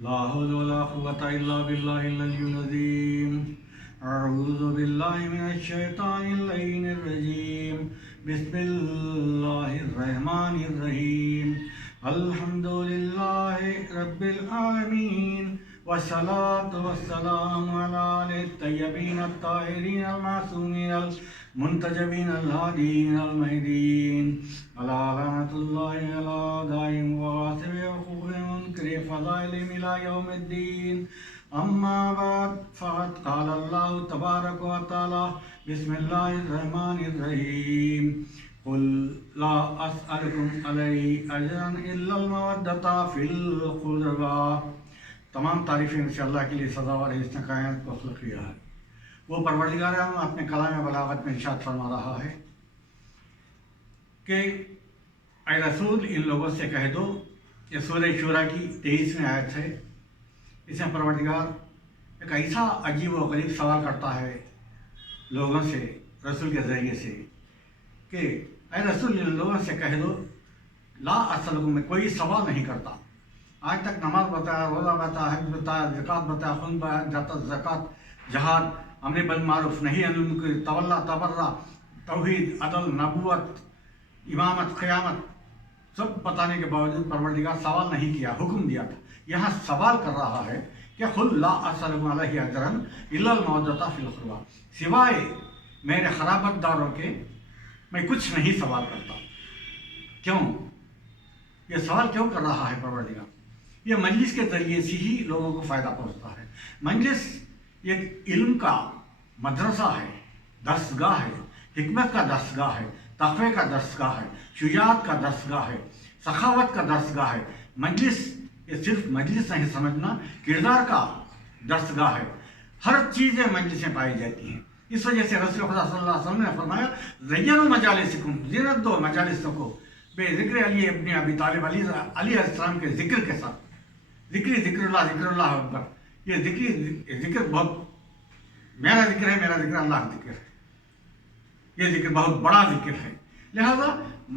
لا حول ولا قوة إلا بالله العلي العظيم. أعوذ بالله من الشيطان اللعين الرجيم. بسم الله الرحمن الرحيم. الحمد لله رب العالمين، والصلاة والسلام على الطيبين الطاهرين المعصومين المنتجبين الهاديين المهديين. على لعنة الله على دائم وغاسب وخوف منكر فضائلهم إلى يوم الدين. أما بعد، فقد قال الله تبارك وتعالى: بسم الله الرحمن الرحيم. قل لا أسألكم عليه أجرا إلا المودة في القربى. تمام تعریفیں انشاءاللہ کے لیے سزاوار ہے جس نے کائنات کو خلق کیا ہے. وہ پروردگار عالم اپنے کلام بلاغت میں ارشاد فرما رہا ہے کہ اے رسول ان لوگوں سے کہہ دو، یہ سورہ شورا کی 23ویں آیت ہے. اس میں پروردگار ایک ایسا عجیب و غریب سوال کرتا ہے لوگوں سے رسول کے ذریعے سے کہ اے رسول ان لوگوں سے کہہ دو لا اسألکم، میں کوئی سوال نہیں کرتا. آج تک نماز بتایا، روزہ بتایا، حج بتایا، زکوٰۃ بتایا، خون بتایا، زکوٰۃ، جہاد، امر بالمعروف، نہی عن المنکر، تولا تبرع، توحید، عدل، نبوت، امامت، قیامت، سب بتانے کے باوجود پروردگار سوال نہیں کیا، حکم دیا تھا. یہاں سوال کر رہا ہے کہ قل لا اسألکم علیہ اجرا الا المودۃ فی القربی، سوائے میرے خرابت داروں کے میں کچھ نہیں سوال کرتا. کیوں یہ سوال کیوں کر رہا ہے پروردگار؟ یہ مجلس کے ذریعے سے ہی لوگوں کو فائدہ پہنچتا ہے. مجلس ایک علم کا مدرسہ ہے، درسگاہ ہے، حکمت کا درسگاہ ہے، تقوی کا درسگاہ ہے، شجاعت کا درسگاہ ہے، سخاوت کا درسگاہ ہے. مجلس یہ صرف مجلس نہیں سمجھنا، کردار کا درسگاہ ہے. ہر چیزیں مجلس میں پائی جاتی ہیں. اس وجہ سے رسول خدا صلی اللہ علیہ وسلم نے فرمایا زینوا مجالسکم، زینت دو مجالسوں کو بے ذکر علی ابن ابی طالب، علی علیہ السلام کے ذکر کے ساتھ. ذکر اللہ اکبر. یہ ذکر بہت، میرا ذکر ہے، میرا ذکر اللہ کا ذکر ہے. یہ ذکر بہت بڑا ذکر ہے. لہذا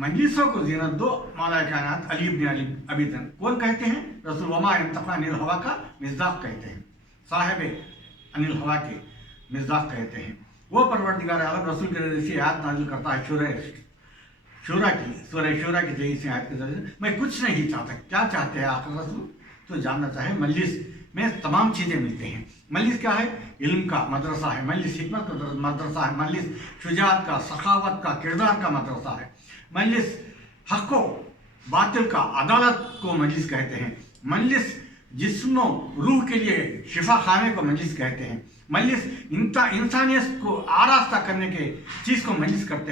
مجلسوں کو زینت دو. مولا کائنات علی ابن ابی طالب کون کہتے ہیں؟ رسول وما ینطق عن الہویٰ کا مصداق کہتے ہیں، صاحب عن الہویٰ کے مصداق کہتے ہیں. وہ پروردگار عالم رسول کے ذریعے سے آیات نازل کرتا ہے سورہ شورا کی 23ویں آیت کے ذریعے. میں کچھ نہیں چاہتا. کیا چاہتے ہیں آخر رسول؟ تو جاننا چاہے مجلس میں تمام چیزیں ملتے ہیں. مجلس کیا ہے؟ علم کا مدرسہ ہے. مجلس حکمت کا مدرسہ ہے. مجلس شجاعت کا، سخاوت کا، کردار کا مدرسہ ہے. مجلس حق و باطل کا، عدالت کو مجلس کہتے ہیں. مجلس جسم و روح کے لیے شفا خانے کو مجلس کہتے ہیں. مجلس انسانیت کو آراستہ کرنے کے چیز کو مجلس کہتے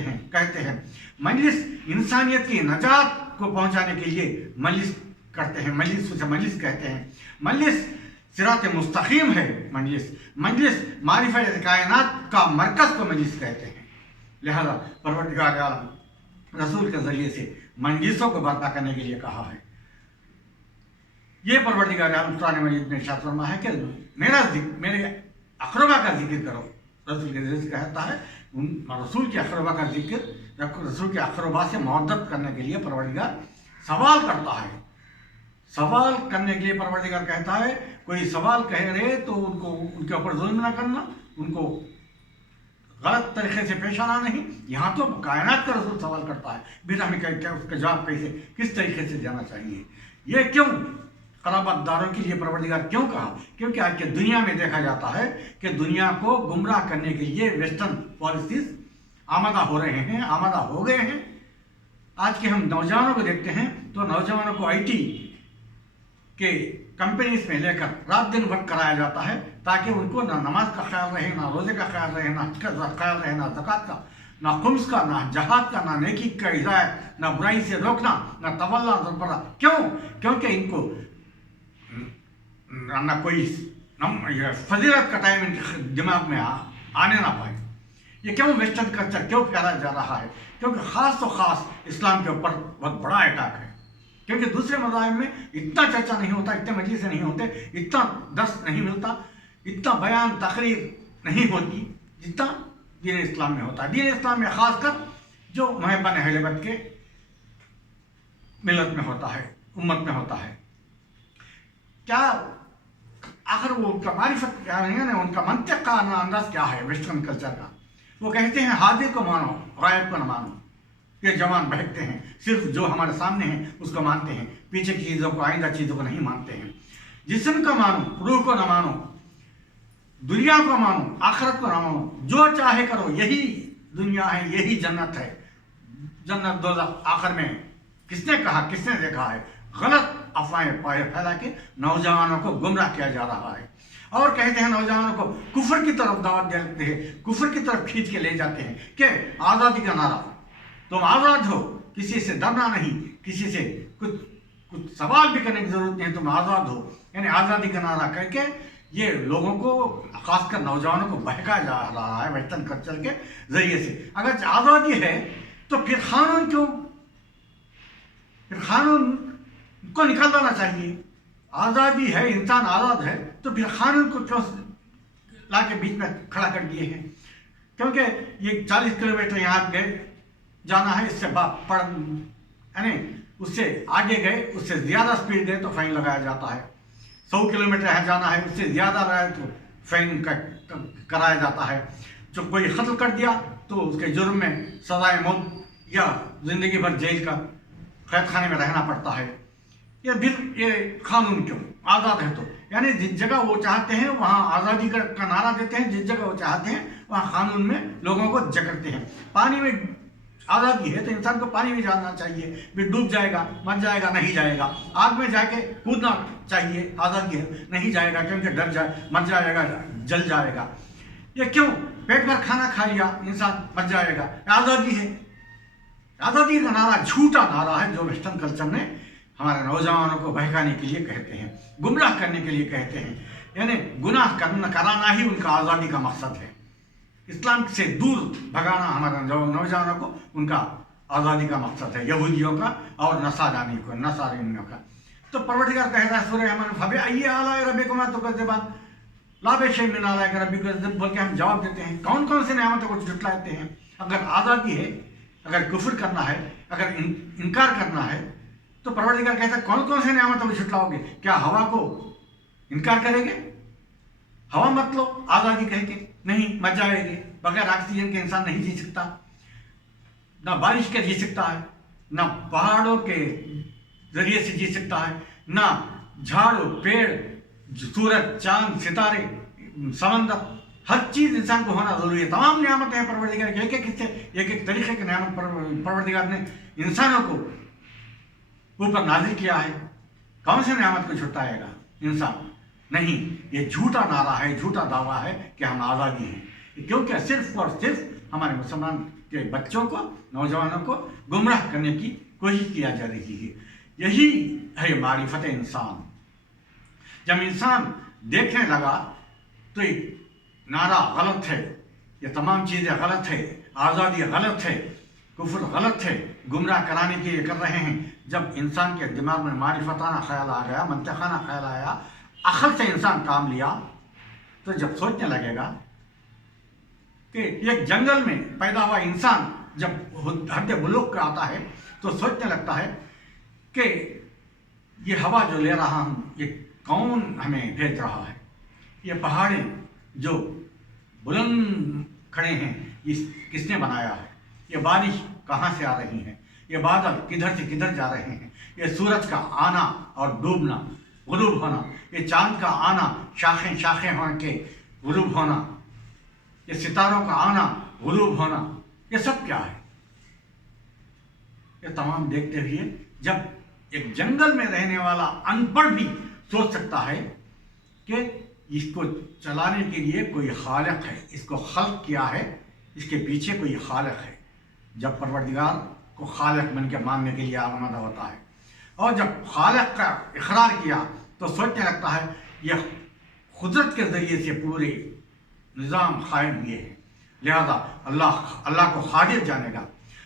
ہیں. مجلس انسانیت کی نجات کو پہنچانے کے لیے مجلس کرتے ہیں. مجلس کہتے ہیں. مجلس صراط مستقیم ہے. مجلس معرفت کائنات کا مرکز کو مجلس کہتے ہیں. لہذا پروردگار عالم رسول کے ذریعے سے مجلسوں کو برپا کرنے کے لیے کہا ہے. یہ پروردگار عالم قرآن مجید میں ارشاد فرمایا ہے کہ میرے اقربا کا ذکر کرو. رسول کے ذریعے سے کہتا ہے رسول کے اقربا کا ذکر، رسول کے اقربا سے محبت کرنے کے لیے پروردگار سوال کرتا ہے. سوال کرنے کے لیے پروردگار کہتا ہے کوئی سوال کہہ رہے تو ان کے اوپر ظلم نہ کرنا، ان کو غلط طریقے سے پیش آنا نہیں. یہاں تو کائنات کا رسول سوال کرتا ہے، پھر ہمیں اس کا جواب کس طریقے سے دینا چاہیے. یہ کیوں قرابت داروں کے لیے پروردگار کیوں کہا؟ کیونکہ آج کے دنیا میں دیکھا جاتا ہے کہ دنیا کو گمراہ کرنے کے لیے ویسٹرن پالیسیز آمادہ ہو گئے ہیں. آج کے ہم نوجوانوں کو دیکھتے ہیں تو نوجوانوں کو IT کے کمپنیز میں لے کر رات دن ورک کرایا جاتا ہے تاکہ ان کو نہ نماز کا خیال رہے، نہ روزے کا خیال رہے، نہ حج کا خیال رہے، نہ زکوٰۃ کا، نہ خمس کا، نہ جہاد کا، نہ نیکی کا ہدایت، نہ برائی سے روکنا، نہ تولا تبرع. کیونکہ ان کو نہ کوئی فضیلت کا ٹائم ان کے دماغ میں آنے نہ پائے. یہ کیوں ویسٹرن کلچر کیوں پھیلا جا رہا ہے؟ کیونکہ خاص اسلام کے اوپر بہت بڑا اٹیک ہے. کیونکہ دوسرے مذاہب میں اتنا چرچا نہیں ہوتا، اتنے مجلس نہیں ہوتے، اتنا درس نہیں ملتا، اتنا بیان تقریر نہیں ہوتی جتنا دین اسلام میں ہوتا ہے. دین اسلام میں خاص کر جو محب اہل بیت کے ملت میں ہوتا ہے، امت میں ہوتا ہے. क्या आखिर वो उनका मारिफत क्या है ना, उनका मंतिक का अंदाज क्या है वेस्टर्न कल्चर का। वो कहते हैं हाजिर को मानो, गायब को न मानो। ये जवान बहकते हैं, सिर्फ जो हमारे सामने है उसको मानते हैं, पीछे की चीज़ों को, आइंदा चीज़ों को नहीं मानते हैं। जिस्म को मानो, रूह को न मानो, दुनिया को मानो, आखिरत को न मानो। जो चाहे करो, यही दुनिया है, यही जन्नत है। जन्नत दोज़ख आखिर में किसने कहा, किसने देखा है? गलत अफवाहें फैला के नौजवानों को गुमराह किया जा रहा है। और कहते हैं नौजवानों को कुफर की तरफ दावत देते हैं, कुफर की तरफ खींच के ले जाते हैं कि आज़ादी का नारा, तुम आज़ाद हो, किसी से डरना नहीं, किसी से कुछ सवाल भी करने की जरूरत नहीं, तुम आज़ाद हो। यानी आज़ादी का नारा करके ये लोगों को, खासकर नौजवानों को बहकाया जा रहा है वेस्टर्न कल्चर के जरिए से। अगर आज़ादी है तो फिर कानून क्यों, फिर कानून को निकाल देना चाहिए। आज़ादी है, इंसान आज़ाद है, तो फिर कानून को क्यों ला के बीच में खड़ा कर दिए हैं? क्योंकि ये 40 किलोमीटर यहाँ गए जाना है, इससे पड़ यानी उससे आगे गए, उससे ज़्यादा स्पीड गए तो फाइन लगाया जाता है। 100 किलोमीटर यहाँ जाना है, उससे ज़्यादा रहे तो फाइन कराया जाता है। जो कोई कत्ल कर दिया तो उसके जुर्म में सजाए मौत या ज़िंदगी भर जेल का कैद खाने में रहना पड़ता है। या फिर ये कानून क्यों? आज़ाद है तो, यानी जिस जगह वो चाहते हैं वहाँ आज़ादी का नारा देते हैं, जिस जगह वो चाहते हैं वहाँ कानून में लोगों को जकड़ते हैं। पानी में आज़ादी है तो इंसान को पानी में जाना चाहिए, फिर डूब जाएगा, मर जाएगा, नहीं जाएगा। आग में जाके कूदना चाहिए, आज़ादी है, नहीं जाएगा क्योंकि डर जाए, मर जाएगा, जल जाएगा। ये क्यों? पेट भर खाना खा लिया इंसान, मर जाएगा, आज़ादी है। आज़ादी का नारा झूठा नारा है जो वेस्टर्न कल्चर ने हमारे नौजवानों को बहकाने के लिए कहते हैं, गुमराह करने के लिए कहते हैं। यानी गुनाह कराना ही उनका आज़ादी का मकसद है। इस्लाम से दूर भगाना हमारे नौजवानों को उनका आज़ादी का मकसद है, यहूदियों का और नसारानियों का। तो परवरदिगार कहता है सूरह हमन, फबिअय्यि आलाइ रब्बिकुमा तुकज़्ज़िबान, ला बिशैइन मिन आलाइ रब्बिका, बोल के हम जवाब देते हैं कौन कौन से नेमतों को झुटलाते हैं। अगर आज़ादी है, अगर कुफ्र करना है, अगर इनकार करना है, तो परवरदिगार कहता है कौन कौन से नेमतों को झुटलाओगे? क्या हवा को इनकार करेंगे? हवा मत लो आज़ादी कह के, नहीं, मर जाएगी। बगैर ऑक्सीजन के इंसान नहीं जी सकता, ना बारिश के जी सकता है, ना पहाड़ों के जरिए से जी सकता है, ना झाड़ों, पेड़, सूरज, चांद, सितारे, समंदर, हर चीज़ इंसान को होना जरूरी है। तमाम नियामतें हैं परवरदिगार के, एक एक तरीके के नियामत परवरदिगार ने इंसानों को ऊपर नाजिल किया है। कौन से नियामत को छुटाएगा इंसान? नहीं, ये झूठा नारा है, झूठा दावा है कि हम आज़ादी हैं, क्योंकि सिर्फ और सिर्फ हमारे मुसलमान के बच्चों को, नौजवानों को गुमराह करने की कोशिश किया जा रही है। यही है मारिफत इंसान। जब इंसान देखने लगा तो ये नारा गलत है, ये तमाम चीज़ें गलत है, आज़ादी गलत है, कुफ्र गलत है, गुमराह कराने के लिए कर रहे हैं। जब इंसान के दिमाग में मारिफताना ख्याल आ गया, मंतखाना ख्याल आया, अक्ल से इंसान काम लिया, तो जब सोचने लगेगा कि एक जंगल में पैदा हुआ इंसान जब हद बुलूग का आता है तो सोचने लगता है कि ये हवा जो ले रहा हूँ ये कौन हमें भेज रहा है? ये पहाड़ें जो बुलंद खड़े हैं ये किसने बनाया है? ये बारिश कहाँ से आ रही है? ये बादल किधर से किधर जा रहे हैं? ये सूरज का आना और डूबना, गुरूब होना, ये चांद का आना, शाखें शाखें होने के गुरूब होना, ये सितारों का आना, गुरूब होना, ये सब क्या है? ये तमाम देखते हुए जब एक जंगल में रहने वाला अनपढ़ भी सोच सकता है कि इसको चलाने के लिए कोई खालिक है, इसको खल्क किया है, इसके पीछे कोई खालिक है। जब परवरदिगार को खालिक बन के मानने के लिए आमदा होता है और जब खालिक का इकरार किया तो सोचने लगता है यह कुदरत के ज़रिए से पूरे निज़ाम कायम हुए हैं, लिहाजा अल्लाह को खालिक जानेगा।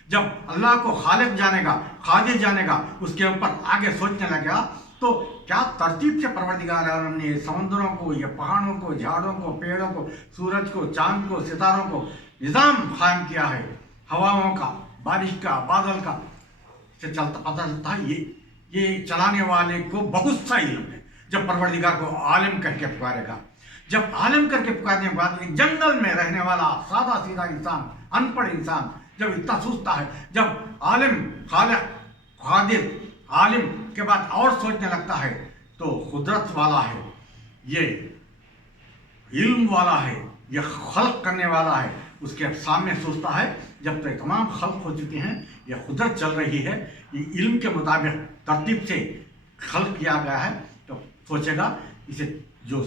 जब अल्लाह को खालिक जानेगा, खालिक जानेगा, उसके ऊपर आगे सोचने लगेगा तो क्या तरतीब से परवरदिगार आलम ने समुद्रों को, ये पहाड़ों को, झाड़ों को, पेड़ों को, सूरज को, चांद को, सितारों को निज़ाम कायम किया है, हवाओं का, बारिश का, बादल का, से चलता पता चलता है ये चलाने वाले को बहुत सा इल्म है, जब परवरदिगार को आलिम कह के पुकारेगा। जब आलिम करके पुकारने के बाद एक जंगल में रहने वाला सादा सीधा इंसान, अनपढ़ इंसान जब इतना सोचता है, जब आलिम, खालिक, कादिर, आलिम के बाद और सोचने लगता है, तो कुदरत वाला है, ये इल्म वाला है, ये खल्क करने वाला है, उसके सामने सोचता है जब तक तमाम खल्क हो चुके हैं, ये कुदरत चल रही है, ये इल्म के मुताबिक तरतीब से खल्क किया गया है, तो सोचेगा इसे जो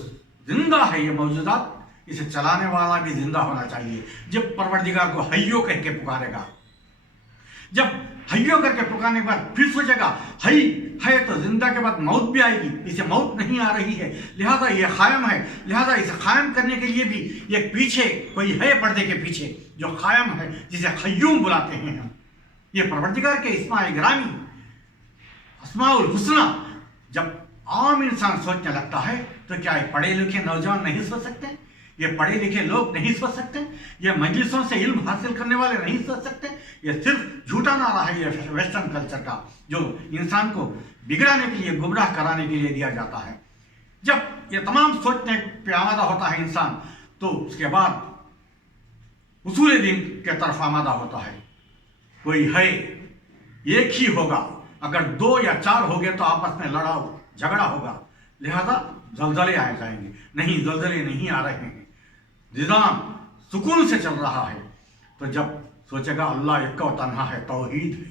जिंदा है, ये मौजूदात, इसे चलाने वाला भी जिंदा होना चाहिए। जब परवरदिगार को हय्यो कह के पुकारेगा, जब हय्यो करके पुकारने के बाद फिर सोचेगा हई है तो जिंदा के बाद मौत भी आएगी, इसे मौत नहीं आ रही है, लिहाजा ये कायम है, लिहाजा इसे कायम करने के लिए भी एक पीछे कोई है, पर्दे के पीछे जो कायम है, जिसे हय्यूम बुलाते हैं हम। ये परवरदिगार के इस्माए गिरामी, अस्माउल हुस्ना जब आम इंसान सोचने लगता है, तो क्या ये पढ़े लिखे नौजवान नहीं सोच सकते? ये पढ़े लिखे लोग नहीं सोच सकते? ये मजलिसों से इल्म हासिल करने वाले नहीं सोच सकते? ये सिर्फ झूठा नारा है, ये वेस्टर्न कल्चर का, जो इंसान को बिगड़ाने के लिए, गुमराह कराने के लिए दिया जाता है। जब ये तमाम सोचने पे आमादा होता है इंसान, तो उसके बाद उसूल दीन के तरफ आमादा होता है। कोई है, एक ही होगा, अगर 2 या 4 हो गए तो आपस में लड़ाओ झगड़ा होगा, लिहाजा जलजले आ जाएंगे। नहीं, जलजले नहीं आ रहे हैं, निज़ाम सुकून से चल रहा है। तो जब सोचेगा अल्लाह एक व तन्हा है, तौहीद है,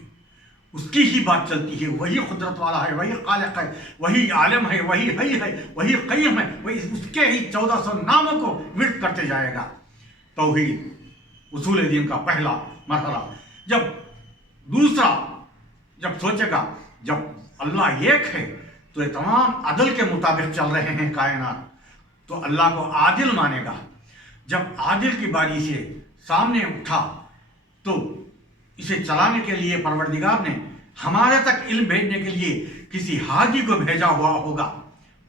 उसकी ही बात चलती है, वही कुदरत वाला है, वही खालिक है, वही आलिम है, वही हई है, वही क़य्यूम है, वही उसके ही 1400 नामों को विर्द करते जाएगा। तौहीद उसूल दीन का पहला मरहला। जब दूसरा, जब सोचेगा जब अल्लाह एक है, तो ये तमाम अदल के मुताबिक चल रहे हैं कायनात, तो अल्लाह को आदिल मानेगा। जब आदिल की बारी से सामने उठा, तो इसे चलाने के लिए परवरदिगार ने हमारे तक इल्म भेजने के लिए किसी हादी को भेजा हुआ होगा।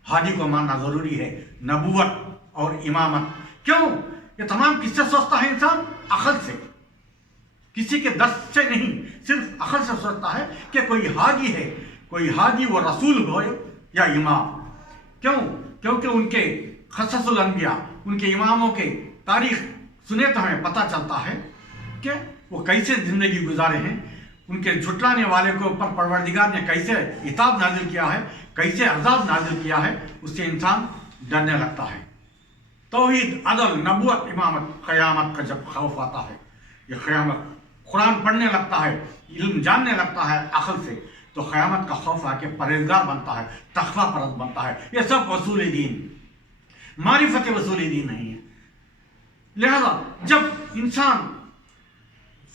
हादी को मानना जरूरी है, नबूवत और इमामत। क्यों? ये तमाम किससे सोचता है इंसान? अकल से, किसी के दस्त से नहीं, सिर्फ अकल से सोचता है कि कोई हादी है, कोई हादी वो रसूल हो या इमाम। क्यों? क्योंकि उनके क़ससुल अंबिया, उनके इमामों के तारीख सुने तो हमें पता चलता है कि वो कैसे ज़िंदगी गुजारे हैं, उनके झुटलाने वाले को ऊपर परवरदिगार ने कैसे इताब नाजिल किया है, कैसे अज़ाब नाजिल किया है, उससे इंसान डरने लगता है। तौहीद, अदल, नबूवत, इमामत, क़यामत का जब खौफ आता है, ये क़यामत, कुरान पढ़ने लगता है, इल्म जानने लगता है अक़ल से, तो क़यामत का खौफ आके परहेज़गार बनता है, तक़वा परस्त बनता है। ये सब वसूल दीन, मारिफत वसूल दीन नहीं है। लिहाजा जब इंसान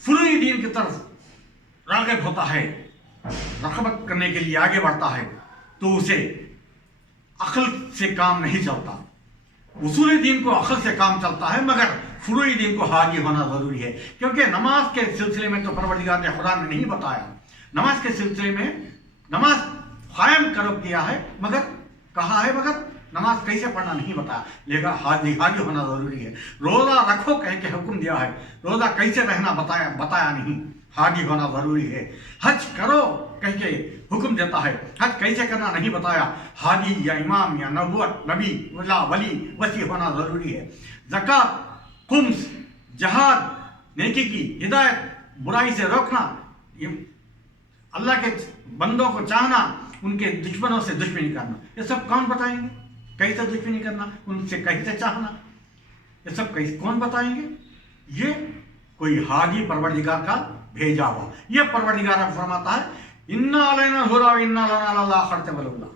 फुरूई दीन की तरफ राग़िब होता है, रग़बत करने के लिए आगे बढ़ता है, तो उसे अक़ल से काम नहीं चलता। उसूल दीन को अक़ल से काम चलता है, मगर फुरूई दीन को हादी होना ज़रूरी है। क्योंकि नमाज के सिलसिले में तो परवरदिगार ने खुदा ने नहीं बताया, नमाज के सिलसिले में नमाज कायम करो किया है, मगर कहा है, मगर नमाज कैसे पढ़ना नहीं बताया। लेकिन हादी होना ज़रूरी है। रोज़ा रखो कह के हुक्म दिया है, रोज़ा कैसे रहना बताया नहीं, हादी होना ज़रूरी है। हज करो कह के हुक्म देता है, हज कैसे करना नहीं बताया। हादी या इमाम या नबूवत, नबी वली वसी होना ज़रूरी है। ज़कात, खुम्स, जहाद, नेकी की हिदायत, बुराई से रोकना, अल्लाह के बंदों को चाहना, उनके दुश्मनों से दुश्मनी करना, ये सब कौन बताएंगे? कैसे दुश्मनी करना, उनसे कैसे चाहना, ये सब कैसे कौन बताएंगे? ये कोई हादी परवरदिगार का भेजा हुआ। ये परवरदिगार फरमाता है, इन्ना अलैना हुदा व इन्ना लना ललाखिरत वलउला,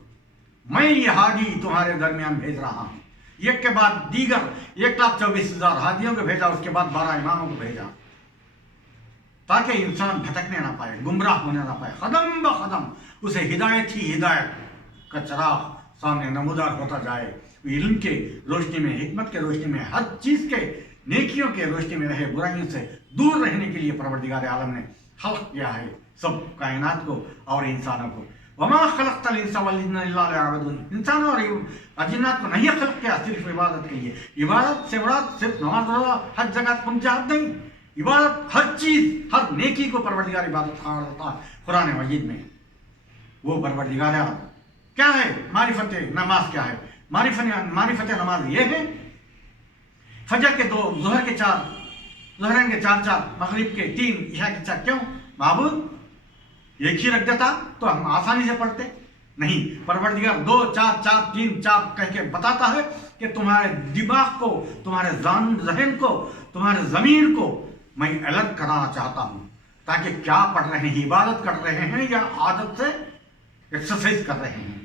मैं ये हादी तुम्हारे दरमियान भेज रहा हूँ। एक के बाद दीगर 1,24,000 हादियों को भेजा, उसके बाद 12 इमामों को भेजा, ताकि इंसान भटकने ना पाए, गुमराह होने ना पाए। कदम ब कदम उसे हिदायत ही हिदायत का चराग सामने नमूदार होता जाए। इल्म के रोशनी में, हिकमत के रोशनी में, हर चीज़ के नेकियों के रोशनी में रहे, बुराइयों से दूर रहने के लिए परवरदिगार आलम ने खल्क़ किया है सब कायनात को और इंसानों को। वमा खलक़तल इंसा वल जिन्ना इल्ला लियअबुदून, इंसानों और अजिन्नात को नहीं खल्क़ किया सिर्फ इबादत के लिए। इबादत से बड़ा सिर्फ नमाज रोज़ा हज ज़कात खुम्स जहाद नहीं, इबादत हर चीज़, हर नेकी को परवरदिगार इबादत करार देता है कुरान मजीद में। वो परवरदिगार आलम क्या है मारिफत नमाज? क्या है मारिफत नमाज? ये है फजर के 2, ज़ोहर के 4, ज़ोहरैन के 4, मगरिब के 3, इशा के 4। क्यों? माबूद एक ही रख देता तो हम आसानी से पढ़ते। नहीं, परवरदिगार 2, 4, 4, 3, 4 कह के बताता है कि तुम्हारे दिमाग को, तुम्हारे ज़हन को, तुम्हारे ज़मीर को मैं अलर्ट कराना चाहता हूँ, ताकि क्या पढ़ रहे हैं, इबादत कर रहे हैं या आदत से एक्सरसाइज कर रहे हैं,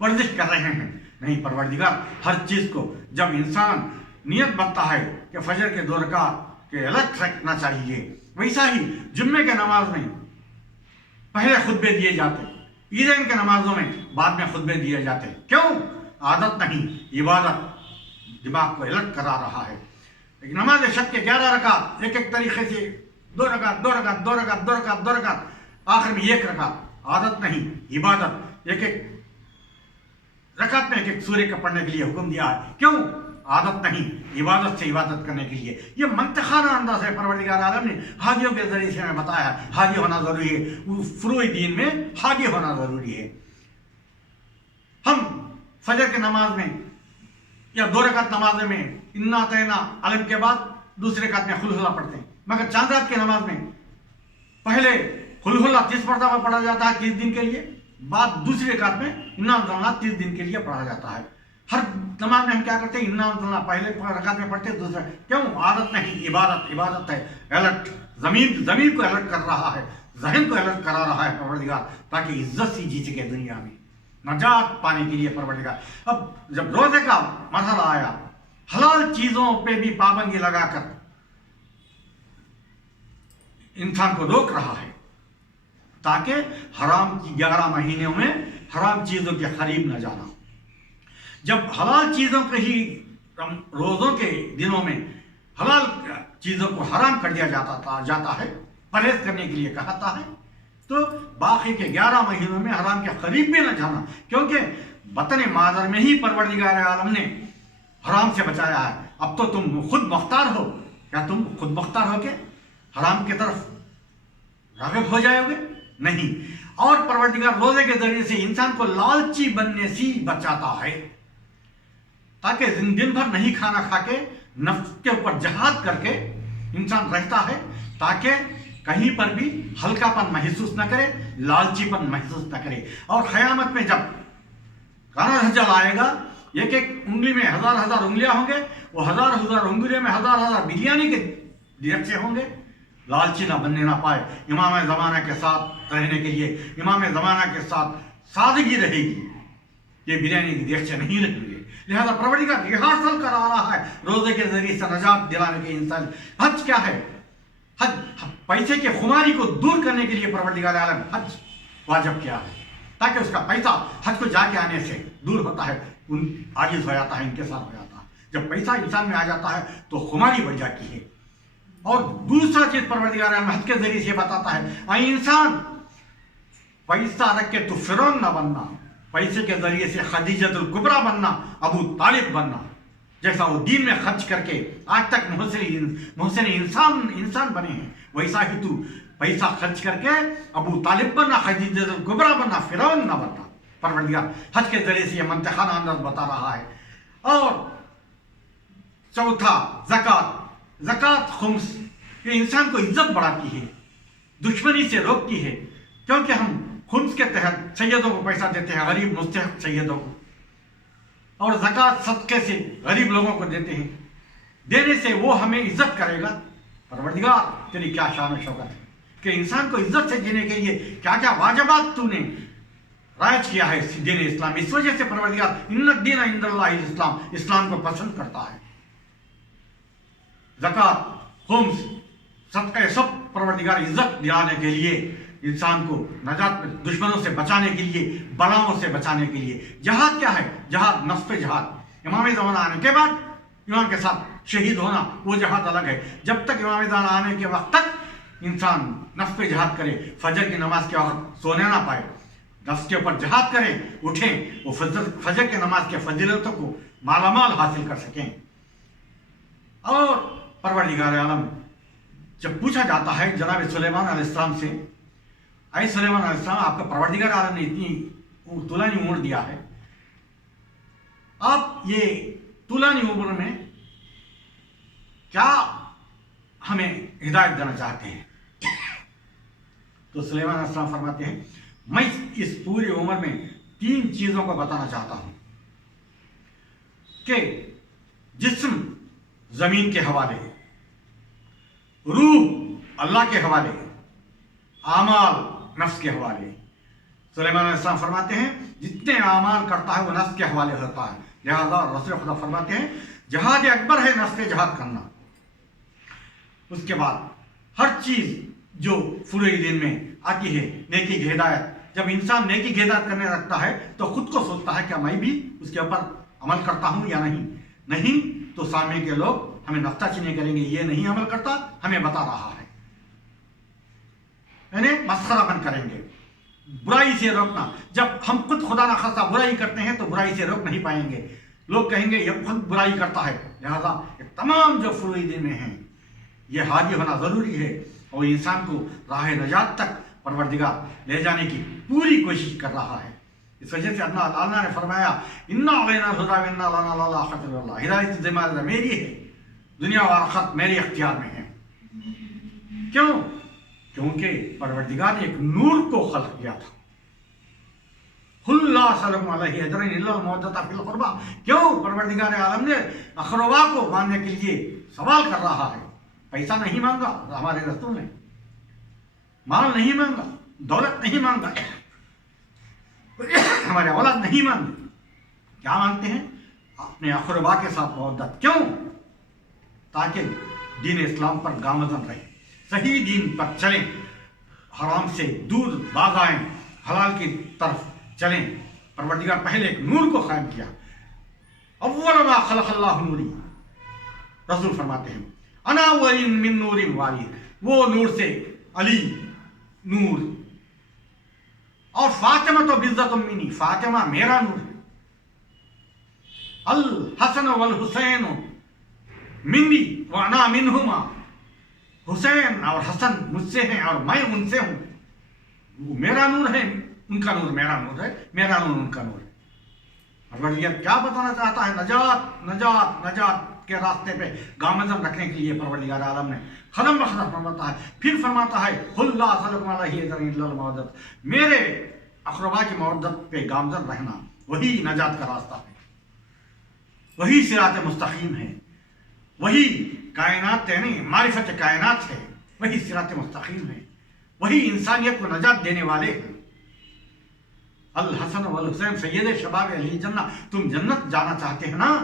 वर्जिश कर रहे हैं। नहीं, परवरदिगार हर चीज़ को जब इंसान नियत बनता है कि फजर के 2 रकात के अलग रखना चाहिए, वैसा ही जुम्मे के नमाज में पहले खुतबे दिए जाते, ईदैन के नमाजों में बाद में खुतबे दिए जाते। क्यों? आदत नहीं, इबादत दिमाग को अलर्ट करा रहा है। लेकिन नमाज शब के 11 रकात एक तरीके से 2 रकात, 2 रकात, 2 रकात, 2 रकात, 2 रकात, आखिर में 1 रकात। आदत नहीं, इबादत। एक रकात में एक सूर्य का पढ़ने के लिए हुक्म दिया है। क्यों? आदत नहीं, इबादत से इबादत करने के लिए। ये मंतखाना अंदाज है परवरदिगार आलम ने हादियों के जरिए से हमें बताया। हादी होना जरूरी है, फुरूई दीन में हादी होना जरूरी है। हम फजर के नमाज में या 2 रकात नमाज में इन्ना तैना अलम के बाद दूसरे रकात में खुलहुल्ला पढ़ते हैं, मगर चांद रात की नमाज में पहले खुलहुल्ला 30 मरतबा पढ़ा जाता है 30 दिन के लिए, बाद दूसरी रकात में इन्ना 30 दिन के लिए पढ़ा जाता है। हर नमाज में हम क्या करते हैं? इन्ना पहले रकात में पढ़ते हैं, दूसरा। क्यों? आदत नहीं, इबादत। इबादत है अलर्ट, जमीन को अलर्ट कर रहा है, जहन को अलर्ट करा रहा है परवरदिगार, ताकि इज्जत से जी सके दुनिया में, नजात पाने के लिए परवरदिगार। अब जब रोजे का मसला आया, हलाल चीजों पे भी पाबंदी लगाकर इंसान को रोक रहा है, ताकि हराम की 11 महीनों में हराम चीजों के करीब न जाना। जब हलाल चीजों के ही रोजों के दिनों में हलाल चीजों को हराम कर दिया जाता है, परहेज करने के लिए कहता है, तो बाकी के 11 महीनों में हराम के करीब भी न जाना, क्योंकि वतन मादर में ही परवरदिगार आलम ने हराम से बचाया है। अब तो तुम खुद मुख्तार हो, क्या तुम खुद मुख्तार हो के हराम की तरफ राग़िब हो जाओगे? नहीं। और परवरदिगार रोजे के जरिए से इंसान को लालची बनने से बचाता है, ताकि दिन भर नहीं खाना खा के नफ्स के ऊपर जहाद करके इंसान रहता है, ताकि कहीं पर भी हल्कापन महसूस न करे, लालचीपन महसूस न करे। और क़यामत में जब काना दज्जाल आएगा, एक एक उंगली में 1000 उंगलियां होंगे, वो 1000 उंगलियों में 1000 बिरयानी के दिरक्से होंगे। लालची ना बनने ना पाए, इमाम ज़माना के साथ रहने के लिए इमाम ज़माना के साथ सादगी रहेगी, ये बिरयानी की दिरक्से नहीं रहेंगे। लिहाजा परवरदिगार रिहर्सल करा रहा है रोजे के जरिए से नजात दिलाने के इंसान। हज क्या है? हज पैसे के खुमारी को दूर करने के लिए परवरदिगार आलम हज वाजिब किया है, ताकि उसका पैसा हज को जाके आने से दूर होता है, आजिज हो जाता है, इंकिसार हो जाता है। जब पैसा इंसान में आ जाता है तो खुमारी बढ़ जाती है। और दूसरा चीज परवरदिगार आलम हज के जरिए से बताता है, आई इंसान पैसा रख के तू फिरौन ना बनना, पैसे के जरिए से खदीजतुल कुबरा बनना, अबू तालिब बनना। जैसा वो दीन में खर्च करके आज तक मोहसिन इंसान बने हैं, वैसा ही तू पैसा खर्च करके अबू तालिब बनना, खदीजतुल कुबरा बनना, फिरौन ना बनना। परवरदिगार हज के जरिए से ये मंतखाना अंदाज बता रहा है। और चौथा ज़कात खुम्स, ये इंसान को इज्जत बढ़ाती है, दुश्मनी से रोकती है, क्योंकि हम खुम्स के तहत सैयदों को पैसा देते हैं, गरीब मुस्तहिक सैयदों को, और ज़कात सदक़े से गरीब लोगों को देते हैं। देने से वो हमें इज्जत करेगा। परवरदिगार तेरी क्या शान और शौकत है कि इंसान को इज्जत से जीने के लिए क्या क्या वाजिबात तूने रायज किया है दीन इस्लाम। इस वजह से परवरदिगार इन्ना दीन इंदल्लाहिल इस्लाम, इस्लाम को पसंद करता है। ज़कात, खुम्स, सदक़े सब परवरदिगार इज्जत दिलाने के लिए, इंसान को नजात दुश्मनों से बचाने के लिए, बलाओं से बचाने के लिए। जहाद क्या है? जहाद नफ्स पे जहाद। इमाम ज़माना आने के बाद इमाम के साथ शहीद होना वो जहाद अलग है। जब तक इमाम ज़माना आने के वक्त तक इंसान नफ्स पे जहाद करे, फजर की नमाज के वक्त सोने ना पाए, नफ्स के ऊपर जहाद करें, उठें, वो फजर के नमाज के फजीलतों को मालामाल हासिल कर सकें। और परवरदिगार आलम जब पूछा जाता है जनाब सुलेमान अलैहिस्सलाम से, ऐ सुलेमान अलैहिस्सलाम, आपका परवरदिगार आलम ने इतनी طولانی عمر دیا ہے، آپ یہ طولانی عمر میں کیا ہمیں ہدایت دینا چاہتے ہیں؟ تو سلیمان علیہ السلام فرماتے ہیں میں اس پوری عمر میں 3 چیزوں کو بتانا چاہتا ہوں کہ جسم زمین کے حوالے، روح اللہ کے حوالے، اعمال نفس کے حوالے۔ سلیمان علیہ السلام فرماتے ہیں جتنے اعمال کرتا ہے وہ نفس کے حوالے ہوتا ہے، لہذا رسول خدا فرماتے ہیں جہاد اکبر ہے نفس پہ جہاد کرنا۔ اس کے بعد ہر چیز جو فروع دین میں آتی ہے، نیکی کی ہدایت، جب انسان نیکی کی ہدایت کرنے لگتا ہے تو خود کو سوچتا ہے کیا میں بھی اس کے اوپر عمل کرتا ہوں یا نہیں تو سامنے کے لوگ ہمیں نقطہ چینی کریں گے، یہ نہیں عمل کرتا، ہمیں بتا رہا ہے، یعنی مسخرہ بن کریں گے۔ برائی سے روکنا، جب ہم خود خدا نخواستہ برائی کرتے ہیں تو برائی سے روک نہیں پائیں گے، لوگ کہیں گے یہ خود برائی کرتا ہے، لہذا یہ تمام جو فروع دین میں ہیں یہ حاضر ہونا ضروری ہے، اور انسان کو راہ نجات تک پروردگار لے جانے کی پوری کوشش کر رہا ہے۔ اس وجہ سے اللہ نے فرمایا انا علینا الہدی و انا لنا للآخرۃ واللہ، ہدایت کی ذمہ داری میری ہے، دنیا و آخرت میرے اختیار میں ہے۔ کیوں؟ کیونکہ پروردگار نے ایک نور کو خلق کیا تھا۔ قل لا اسألکم علیہ اجرا الا المودۃ فی القربى، کیوں؟ پروردگار عالم نے اقربا کو ماننے کے لیے سوال کر رہا ہے، پیسہ نہیں مانگا ہمارے رسول نے، مال نہیں مانگا، دولت نہیں مانگا، ہمارے اولاد نہیں مانگے، کیا مانگتے ہیں؟ اپنے اقربا کے ساتھ مودت۔ کیوں؟ تاکہ دین اسلام پر گامزن رہے، صحیح دین پر چلیں، حرام سے دور بھاگ آئیں، حلال کی طرف چلیں۔ پروردگار پہلے ایک نور کو قائم کیا، اول ما خلق اللہ نوری، رسول فرماتے ہیں انا ولی من نور والی، وہ نور سے علی نور، اور فاطمہ تو بزت منی، فاطمہ میرا نور ہے، الحسن والحسین منی وانا منہما، حسین اور حسن مجھ سے ہیں اور میں ان سے ہوں، وہ میرا نور ہے، ان کا نور میرا نور ہے، میرا نور ان کا نور ہے۔ پروردگار کیا بتانا چاہتا ہے؟ نجات نجات نجات کے راستے پہ گامزن رکھنے کے لیے پروردگار عالم نے خدم بخدم فرماتا ہے، پھر فرماتا ہے قل لا اسألکم علیہ اجرا الا المودۃ، میرے اقربا کی مودت پہ گامزن رہنا وہی نجات کا راستہ ہے، وہی صراط مستقیم ہے، وہی کائنات یعنی معرفت کائنات ہے، وہی صراط مستقیم ہے، وہی انسانیت کو نجات دینے والے ہیں۔ الحسن والحسین سید شباب اہل جنہ، تم جنت جانا چاہتے ہیں نا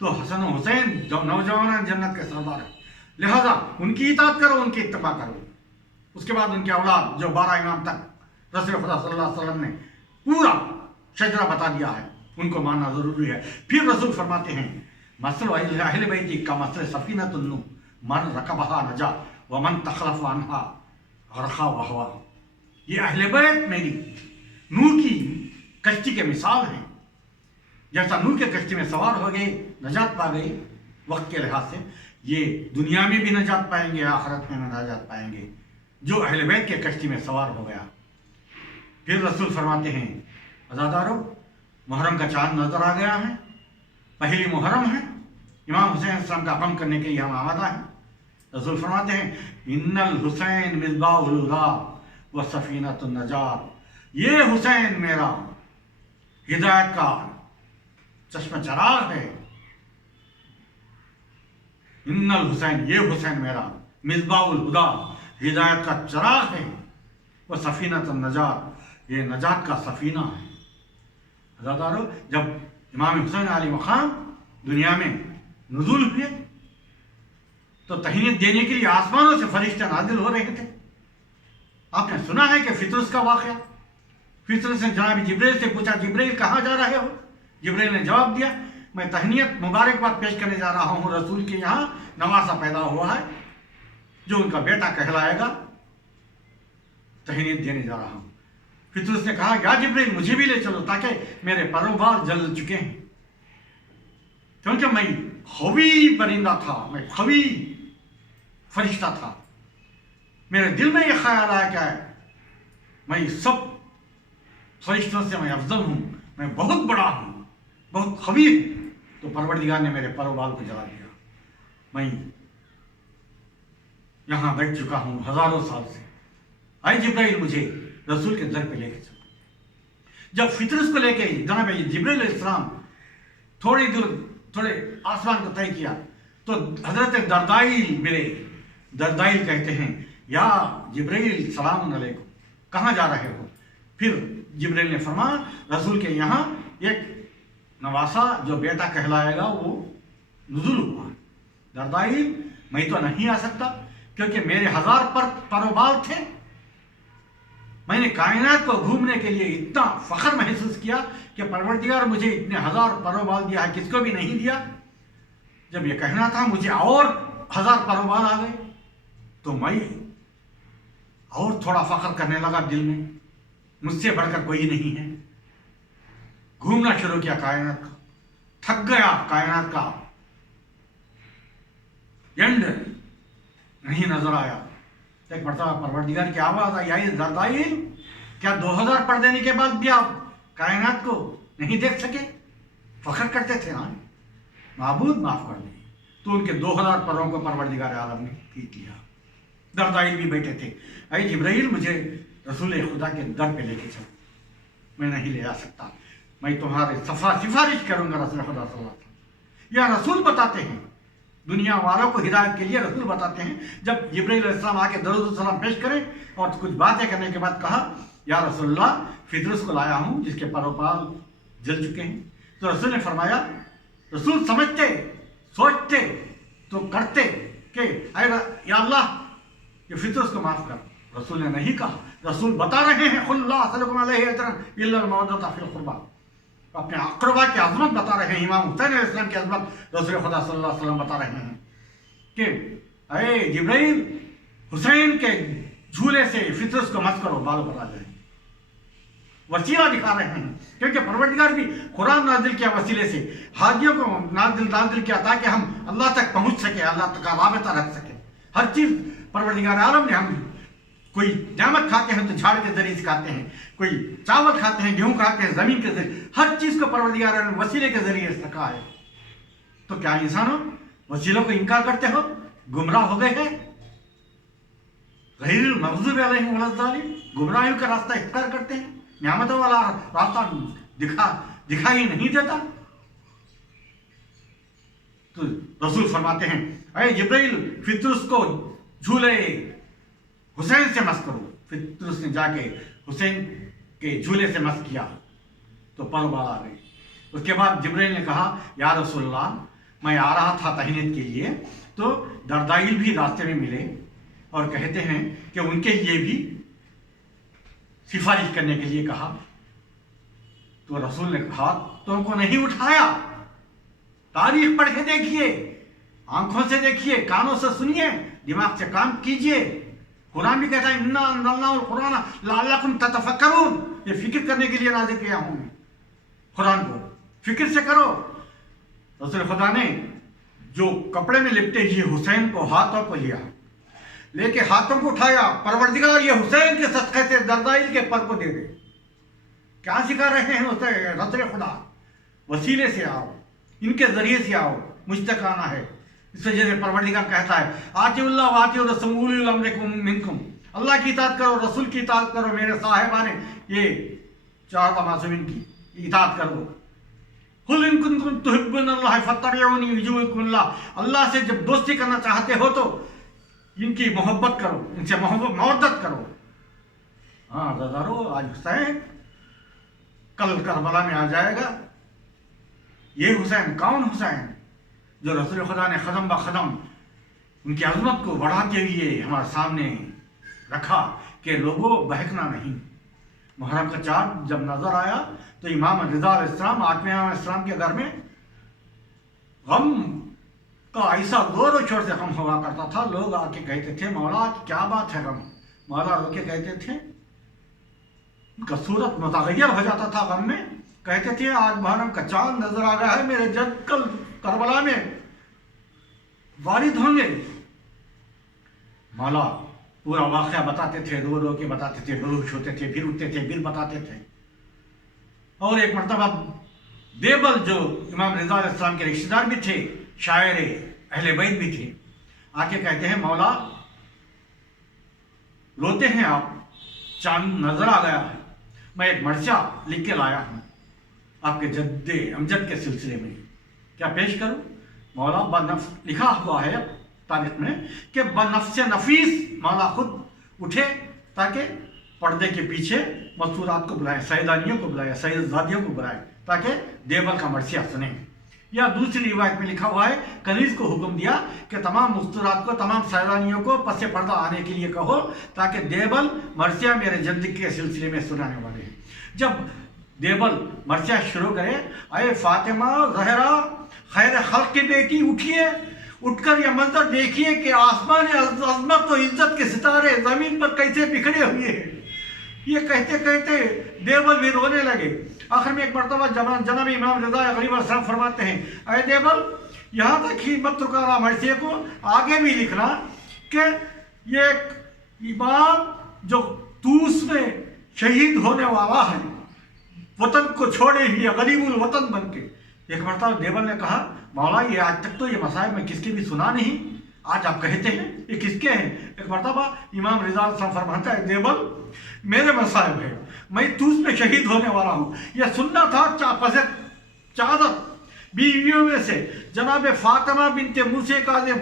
تو حسن و حسین جو نوجوان جنت کے سردار ہیں، لہذا ان کی اطاعت کرو، ان کی اتباع کرو۔ اس کے بعد ان کے اولاد جو 12 امام تک رسول خدا صلی اللہ علیہ وسلم نے پورا شجرہ بتا دیا ہے، ان کو ماننا ضروری ہے۔ پھر رسول فرماتے ہیں مثل اہل بیتی کا مثل سفینۃ النوح، من رکبہا نجا ومن تخلف عنہا غرقا وہوا، یہ اہل بیت میری نور کی کشتی کے مثال ہیں، جیسا نور کے کشتی میں سوار ہو گئے نجات پا گئے وقت کے لحاظ سے، یہ دنیا میں بھی نجات پائیں گے، آخرت میں نجات پائیں گے جو اہل بیت کے کشتی میں سوار ہو گیا۔ پھر رسول فرماتے ہیں عزادارو، محرم کا چاند نظر آ گیا ہے، پہلی محرم ہے، امام حسین علیہ السلام کا غم کرنے کے لیے ہم آمادہ ہیں۔ رسول فرماتے ہیں ان الحسین مصباح الہدی و سفینۃ النجات، یہ حسین میرا ہدایت کا چشمہ چراغ ہے، ان الحسین، یہ حسین میرا مصباح الہدی ہدایت کا چراغ ہے، وہ سفینۃ النجات، یہ نجات کا سفینہ ہے۔ عزادارو، جب امام حسین علیہ مقام دنیا میں نزول ہوئے تو تہنیت دینے کے لیے آسمانوں سے فرشتے نازل ہو رہے تھے۔ آپ نے سنا ہے کہ فطرس کا واقعہ، فطرس نے جناب جبریل سے پوچھا جبریل کہاں جا رہے ہو؟ جبریل نے جواب دیا میں تہنیت مبارکباد پیش کرنے جا رہا ہوں، رسول کے یہاں نواسا پیدا ہوا ہے جو ان کا بیٹا کہلائے گا، تہنیت دینے جا رہا ہوں۔ فطرس نے کہا یا جبریل مجھے بھی لے چلو تاکہ میرے پروں بال جل چکے ہیں، کیونکہ میں خوی پرندہ تھا، میں خوی فرشتہ تھا، میرے دل میں یہ خیال آیا کہ میں फरिश्तों से मैं अफजल हूँ, मैं बहुत बड़ा हूँ, बहुत खबीर हूँ। तो परवरदिगार ने मेरे पर बाल को जला दिया। मैं यहाँ बैठ चुका हूँ हजारों साल से। आए जिब्राइल मुझे रसूल के दर पे लेके चलो। जब फितरस को लेके जनाब जिब्राइल अलैहिस्सलाम थोड़े आसमान को तय किया तो हजरत दरदाइल मिले। दरदाइल कहते हैं, या जिब्राइल सलाम अलैकुम, कहाँ जा रहे हो? फिर जिब्राइल ने फरमाया, रसूल के यहाँ एक नवासा जो बेटा कहलाएगा वो नुज़ुल हुआ। दरदाइल, मैं तो नहीं आ सकता क्योंकि मेरे 1000 परोबाल थे। मैंने कायनात को घूमने के लिए इतना फख्र महसूस किया कि परवरदिगार मुझे इतने 1000 परोबाल दिया है, किसको भी नहीं दिया। जब ये कहना था मुझे और 1000 परोबाल आ गए तो मैं और थोड़ा फख्र करने लगा दिल में, मुझसे बढ़कर कोई नहीं है। घूमना शुरू किया कायनात का, थक गया। कायनात का एंड नहीं नजर आया। एक मरतबा परवरदिगार की आवाज आई, आई दरदाइल, क्या 2000 पढ़ देने के बाद भी आप कायनात को नहीं देख सके? फख्र करते थे ना, माबूद माफ कर दे। तो उनके 2000 परों को परवरदिगार आलम ने पीट लिया। दरदाइल भी बैठे थे। ऐ जिब्राइल, मुझे रसूल खुदा के दर पे लेके चलो, मैं नहीं ले जा सकता, मैं तुम्हारे सिफारिश करूंगा रसूल खुदा सल्लल्लाहु अलैहि वसल्लम। या रसूल बताते हैं, दुनिया वालों को हिदायत के लिए रसूल बताते हैं। जब जिब्राइल अलैहिस्सलाम आके दरूद सलाम पेश करें और कुछ बातें करने के बाद कहा, या रसूलुल्लाह, फितरस को लाया हूँ जिसके परोपाल जल चुके हैं। तो रसूल ने फरमाया, रसूल समझते, सोचते तो करते कि या अल्लाह ये फितरस को माफ कर। रसूल ने नहीं कहा, रसूल बता रहे हैं, अपने अक़रबा की अज़मत बता रहे हैं, इमाम हुसैन अलैहिस्सलाम की अज़मत रसूल खुदा सल्लल्लाहु अलैहि वसल्लम बता रहे हैं कि अरे जिब्राइल, हुसैन के झूले से फितरस को मत करो, बाल पर आ जाए। वसीला दिखा रहे हैं क्योंकि परवरदिगार भी कुरान नाज़िल किया वसीले से, हाजियों को नाज़िल किया ताकि हम अल्लाह तक पहुँच सके, अल्लाह तक का राबता रख सके। हर चीज़ परवरदिगार आलम ने, हम कोई नेमत खाते हैं तो झाड़ के जरिए से खाते हैं, कोई चावल खाते हैं, गेहूं खाते हैं ज़मीन के जरिए, हर चीज़ को परवरदिगार ने वसीले के जरिए रखा है। तो क्या इंसानों वसीलों को इनकार करते हो, गुमराह हो गए हैं? गैरुल मग़ज़ूबि अलैहिम वलद्दालिन, गुमराहियों का रास्ता इख्तियार करते हैं, नियामतों वाला रास्ता दिखाई नहीं देता। तो रसूल फरमाते हैं, अरे जिब्राइल, फितरस को झूले हुसैन से मस करो। फितरस ने जाके हुसैन के झूले से मस किया तो परोबाल आ गए। उसके बाद जिब्राइल ने कहा, या रसूलल्लाह, मैं आ रहा था तहनीत के लिए तो दरदाइल भी रास्ते में मिले और कहते हैं कि उनके लिए भी सिफारिश करने के लिए कहा। तो रसूल ने कहा, तुमको नहीं उठाया? तारीख पढ़ के देखिए, आंखों से देखिए, कानों से सुनिए, दिमाग से काम कीजिए। कुरान भी कहता है, इन्ना अंज़लनाहुल कुरान लअल्लकुम ततफक्करून, ये फिक्र करने के लिए नाज़िल किया हूँ। कुरान को फिक्र से करो। रसूल खुदा ने जो कपड़े में लिपटे हुए हुसैन को हाथों को लिया, लेके हाथों को उठाया, परवरदिगार ये हुसैन के सदक़े से दरदाइल के पर को दे दे। क्या सिखा रहे हैं रसूल खुदा? वसीले से आओ, इनके जरिए से आओ, मुझ तक आना है। इस वजह से परवरदिगार कहता है, आतिउल्लाह व आतिउर रसूल उलिल अम्रि मिनकुम, अल्लाह की इताअत करो, रसूल की इताअत करो, मेरे साहिबाने ये 4 मासूमीन की इताअत करो। कुल इन कुंतुम तुहिब्बुनल्लाह फत्तबिऊनी युहब्बुकुमुल्लाह, अल्लाह से जब दोस्ती करना चाहते हो तो इनकी मोहब्बत करो, इनसे मवद्दत करो। हाँ रज़ारो, आज हुसैन कल करबला में आ जाएगा। ये हुसैन कौन हुसैन? जो रसूल खुदा ने कदम ब कदम उनकी अज़मत को बढ़ाते हुए हमारे सामने रखा कि लोगों बहकना नहीं। मुहर्रम का चाँद जब नजर आया तो इमाम रिज़ा अलैहिस्सलाम, 8वें इमाम अलैहिस्सलाम के घर में गम का ऐसा जोर शोर से गम हुआ करता था। लोग आके कहते थे, मौला क्या बात है गम? मौला रोके कहते थे, उनका सूरत मुतग़य्यर हो जाता था गम में। कहते थे, आज मुहर्रम का चाँद नजर आ गया है, मेरे जद कल करबला में वारिद होंगे। मौला पूरा वाक़या बताते थे, रो रो के बताते थे, बेहोश होते थे, फिर उठते थे, फिर बताते थे। और एक मरतबा देवल जो इमाम रज़ा अलैहिस्सलाम के रिश्तेदार भी थे, शायर अहले बैत भी थे, आके कहते हैं मौला रोते हैं आप, चांद नजर आ गया है, मैं एक मर्चा लिख के लाया हूँ आपके जद्दे अमजद के सिलसिले में, क्या पेश करूँ? मौला बनफ्स लिखा हुआ है तारीख में कि बनफ्स नफीस मौला खुद उठे ताकि पर्दे के पीछे मस्तूरात को बुलाए, सैदानियों को बुलाए, सैयदजादियों को बुलाए ताकि देवल का मर्सिया सुने। या दूसरी रिवायत में लिखा हुआ है कनीज को हुक्म दिया कि तमाम मस्तूरात को, तमाम सैदानियों को पसे पर्दा आने के लिए कहो ताकि देवल मर्सिया मेरे जद्द के सिलसिले में सुनाने वाले हैं। जब देवल मर्सिया शुरू करे, अरे फातिमा ज़हरा खैर खल्क की बेटी उठिए, उठकर यह मंजर देखिए कि आसमान अज़मत और इज्जत के सितारे ज़मीन पर कैसे बिखरे हुए हैं। ये कहते कहते देवल भी रोने लगे। आखिर में एक मरतबा जनाब इमाम रज़ा अलैहिस्सलाम फरमाते हैं, अरे देवल यहाँ तक ही मत रुकाना मर्सिया को, आगे भी लिखना कि ये इमाम जो तूस में शहीद होने वाला है, वतन को छोड़े हुए गरीबुल वतन बन के। एक मरतबा देवल ने कहा, मौला ये आज तक तो ये मसाइब मैं किसके भी सुना नहीं, आज आप कहते हैं ये किसके हैं? एक मरतबा इमाम रज़ा फरमाता है, देवल मेरे मसाइब है, मैं तूस में शहीद होने वाला हूँ। यह सुनना था चादर बीवियों में से जनाब फातिमा बिनते मूसे काज़िम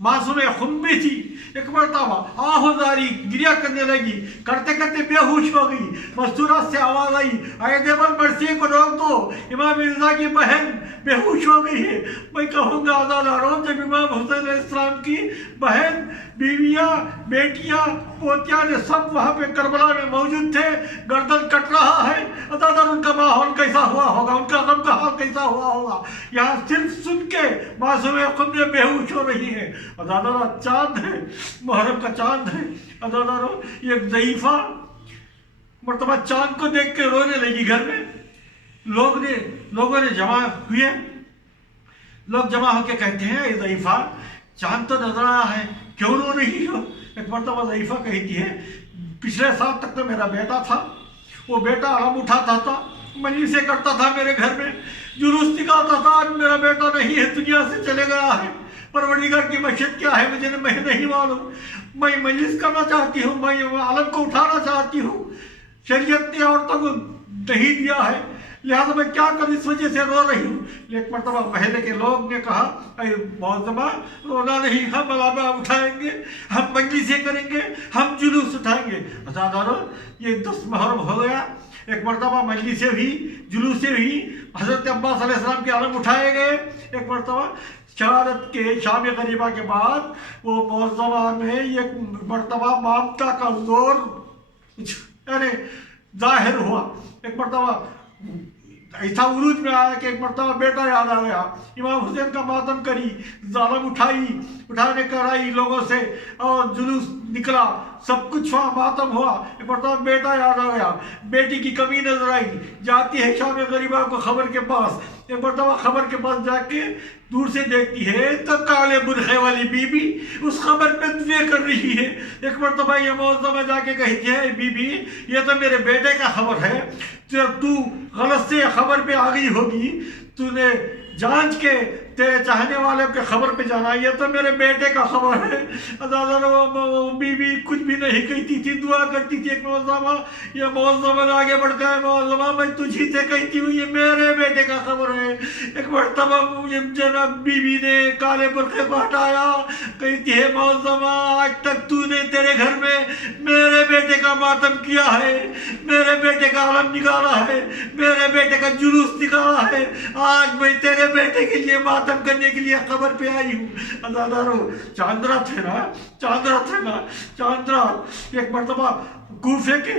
मासूम खुम्बी थी। एक मरतबा आहुजारी गिरिया करने लगी, करते करते बेहोश हो गई। मस्तूरात से आवाज़ आई, अरे देवल मर्सिया को रोक दो, इमाम रज़ा की बहन बेहोश हो गई है। मैं कहूँगा आज़ादारों, जब इमाम हुसैन अलैहिस्सलाम की बहन, बीवियाँ, बेटियाँ, पोतियाँ ने सब वहाँ पे करबला में मौजूद थे, गर्दन कट रहा है, आज़ादार उनका माहौल कैसा हुआ होगा, उनका गम का हाल कैसा हुआ होगा। यहाँ सिर्फ सुन के मासूम खुम्बी बेहोश हो रही है। आज़ादारों चाँद है, मुहर्रम का चाँद है। आज़ादारों एक ज़ईफ़ा मरतबा चाँद को देख के रोने लगी। घर में लोगों ने जमा हुए, लोग जमा होकर कहते हैं, ज़ईफ़ा चाँद तो नजर आया है, क्यों रो रही हो? एक मरतबा ज़ईफ़ा कहती है, पिछले साल तक तो मेरा बेटा था, वो बेटा आराम उठाता था, मजलिसें करता था, मेरे घर में जुलूस निकालता था। आज मेरा बेटा नहीं है, दुनिया से चले गया है। परवरदिगार की मशीयत क्या है मुझे नहीं मालूम। मैं मजलिस करना चाहती हूँ, मैं आलम को उठाना चाहती हूँ। शरीयत ने औरतों को नहीं दिया है, लिहाजा मैं क्या करूँ, इस वजह से रो रही हूँ। एक मरतबा पहले के लोग ने कहा, अरे मौज़मा रोना नहीं, हम अलावा उठाएंगे, हम मजलिसें करेंगे, हम जुलूस उठाएंगे। आज़ादारों ये 10 मुहर्रम हो गया। एक मरतबा मजलिसें हुई, जुलूसें हुई, हज़रत अब्बास अलैहिस्सलाम के आलम उठाए गए। एक मरतबा शहादत के शाम गरीबा के बाद वो मौज़मा में एक मरतबा ममता का जोर यानी जाहिर हुआ। एक मरतबा ऐसा उरूज में आया कि एक मरतबा बेटा याद आ गया। इमाम हुसैन का मातम करी, जालम उठाने कराई लोगों से, और जुलूस निकला, सब कुछ हुआ, मातम हुआ। एक मरतबा बेटा याद आ गया, बेटी की कमी नजर आई, जाती है शाम गरीबा को खबर के पास। एक मरतबा खबर के पास जाके दूर से देखती है तो काले बुरखे वाली बीबी उस खबर पे दुआ कर रही है। एक मरतबा ये मौज़मा जाके कहती है, बीबी ये तो मेरे बेटे का खबर है, जब तू गलत से खबर पे आ गई होगी, तूने जांच के तेरे चाहने वाले के खबर पे जाना, ये तो मेरे बेटे का खबर है। वो बीबी कुछ भी नहीं कहती थी, दुआ करती थी। एक मौज़मा ये मौज़मा आगे बढ़ गया, मौज़मा मैं तुझी से कहती हूँ, ये मेरे बेटे का खबर है। एक मरतबा जनाब बीबी ने काले बुरखे को हटाया, कहती है, मौज़मा आज तक तूने तेरे घर में मेरे बेटे का मातम किया है, मेरे बेटे का आलम निकाला है, मेरे बेटे का जुलूस निकाला है, आज मैं तेरे बेटे के लिए मातम करने के लिए खबर पे आई हूँ। आज़ादारों चांद्रा थे ना, एक मरतबा कूफे के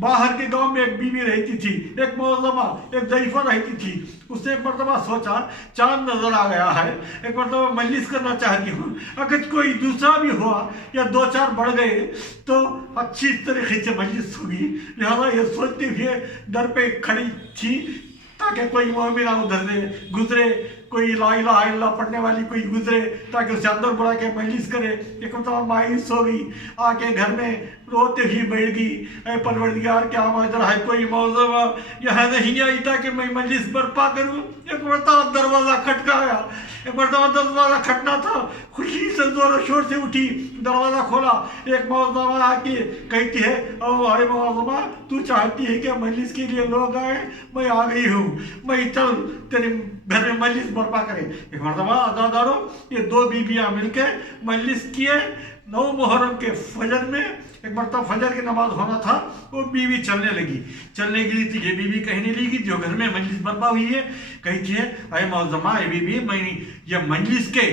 बाहर के गांव में एक बीवी रहती थी, एक मौज़मा, एक ज़ईफ़ा रहती थी। उसने एक मरतबा सोचा चांद नजर आ गया है, एक मरतबा मजलिस करना चाहती हूँ, अगर कोई दूसरा भी हुआ या 2-4 बढ़ गए तो अच्छी तरीके से मजलिस होगी। लिहाजा ये सोचते हुए दर पे खड़ी थी ताकि कोई मोमिना उधर से गुजरे, کوئی لا الہ الا اللہ پڑھنے والی کوئی گزرے تاکہ اسے اندر بلا کے مجلس کرے. ایک مرتبہ مایوس ہو گئی, آ کے گھر میں روتے ہی بیٹھ گئی, اے پروردگار کیا ماجرا ہے, کوئی موضوع یہاں نہیں آئی تاکہ میں مجلس برپا کروں. ایک مرتبہ دروازہ کھٹکایا, ایک مرتبہ دروازہ کھٹنا تھا, خوشی سے زور و شور سے اٹھی, دروازہ کھولا, ایک موضوع آ کے کہتی ہے او اے موضوع تو چاہتی ہے کہ مجلس کے لیے لوگ آئیں, میں آ گئی ہوں, میں چل تیرے گھر میں مجلس برپا کرے. ایک مرتبہ عزادارو یہ دو بیویاں مل کے مجلس کیے 9 محرم کے فجر میں. ایک مرتبہ فجر کی نماز ہونا تھا, وہ بیوی چلنے لگی, چلنے کے لیے تھی یہ بیوی کہنے لگی جو گھر میں مجلس برپا ہوئی ہے, کہتی ہے اے معظمہ اے بیوی میں یہ مجلس کے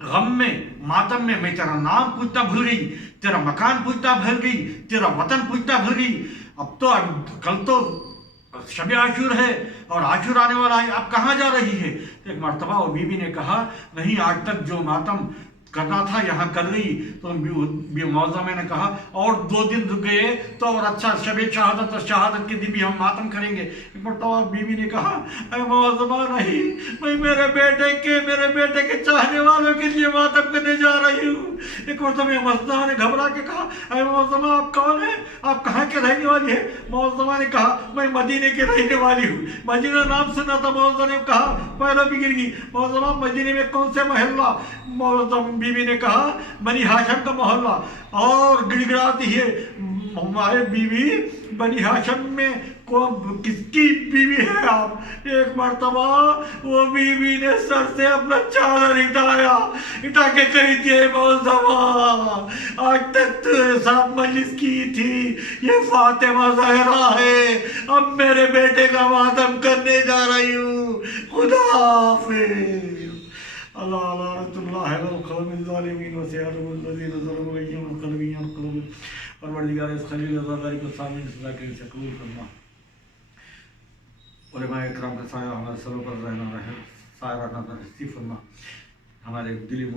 غم میں ماتم میں تیرا نام پوچھنا بھول گئی, تیرا مکان پوچھنا بھول گئی, تیرا وطن پوچھنا بھول گئی. اب تو کل تو شب عاشور ہے اور عاشور آنے والا ہے, اب کہاں جا رہی ہے. ایک مرتبہ وہ بیوی نے کہا نہیں آج تک جو ماتم کرنا تھا یہاں کر گئی. تو معظمہ نے کہا اور 2 دن رک گئے تو اور اچھا شب شہادت اور شہادت کے دن بھی ہم ماتم کریں گے. ایک مرتبہ بیوی نے کہا اے معظمہ نہیں, میں میرے بیٹے کے چاہنے والوں کے لیے ماتم کرنے جا رہی ہوں. ایک مرتبہ معظمہ نے گھبرا کے کہا اے معظمہ آپ کون ہیں, آپ کہاں کے رہنے والی ہیں. معظمہ نے کہا میں مدینے کے رہنے والی ہوں. مدینہ نام سنا تھا, معظمہ نے کہا پہلے بھی گر گئی. معظمہ مدینے میں کون سے محلہ. معظم بیوی نے کہا بنی ہاشم کا محلہ, اور گڑ گڑاتی ہے ہمارے بیوی بنی ہاشم میں کس کی بیوی ہے آپ. ایک مرتبہ وہ بیوی نے سر سے اپنا چادر اٹھا کے کہی تھی معظمہ آج تک تو ساتھ مجلس کی تھی, یہ فاطمہ زہرا ہے, اب میرے بیٹے کا ماتم کرنے جا رہی ہوں, خدا حافظ. اللہ لعنت اللہ علی القوم الظالمین وسيعلم الذين ظلموا أي منقلب ينقلبون. پروردگار اس خلیل عزاداری کو سامنے صدا کے سے قبول فرما. علماء اکرام کا سایہ ہمارے سروں پر رہنا رہے, سایہ رہنا نصیب فرما. ہمارے دلی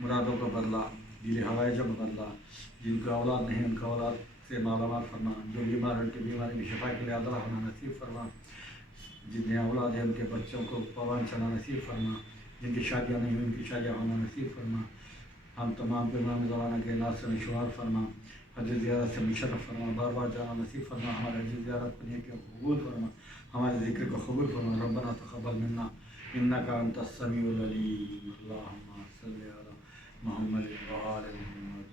مرادوں کا بدلہ, دلی حوائجوں کا بدلہ, جن کا اولاد نہیں ان کا اولاد سے معلومات فرما. جو بیمار ہیں ان کی بیماری کی شفا کے لیے عطا ہونا نصیب فرما. جتنے اولاد ہیں ان کے بچوں کو پروان چڑھنا نصیب فرما. جن کی شادیاں نہیں ہوئی ان کی شادیاں ہونا نصیب فرما. ہم تمام کو امام زمانہ کے ناصر میں شمار فرما. حج زیارت سے مشرف فرما, بار بار جانا نصیب فرما. ہمارے حج زیارت کو نیکی قبول فرما, ہمارے ذکر کو قبول فرما. ربنا تقبل منا انک انت السمیع العلیم. اللہم صلی علی محمد وآل محمد.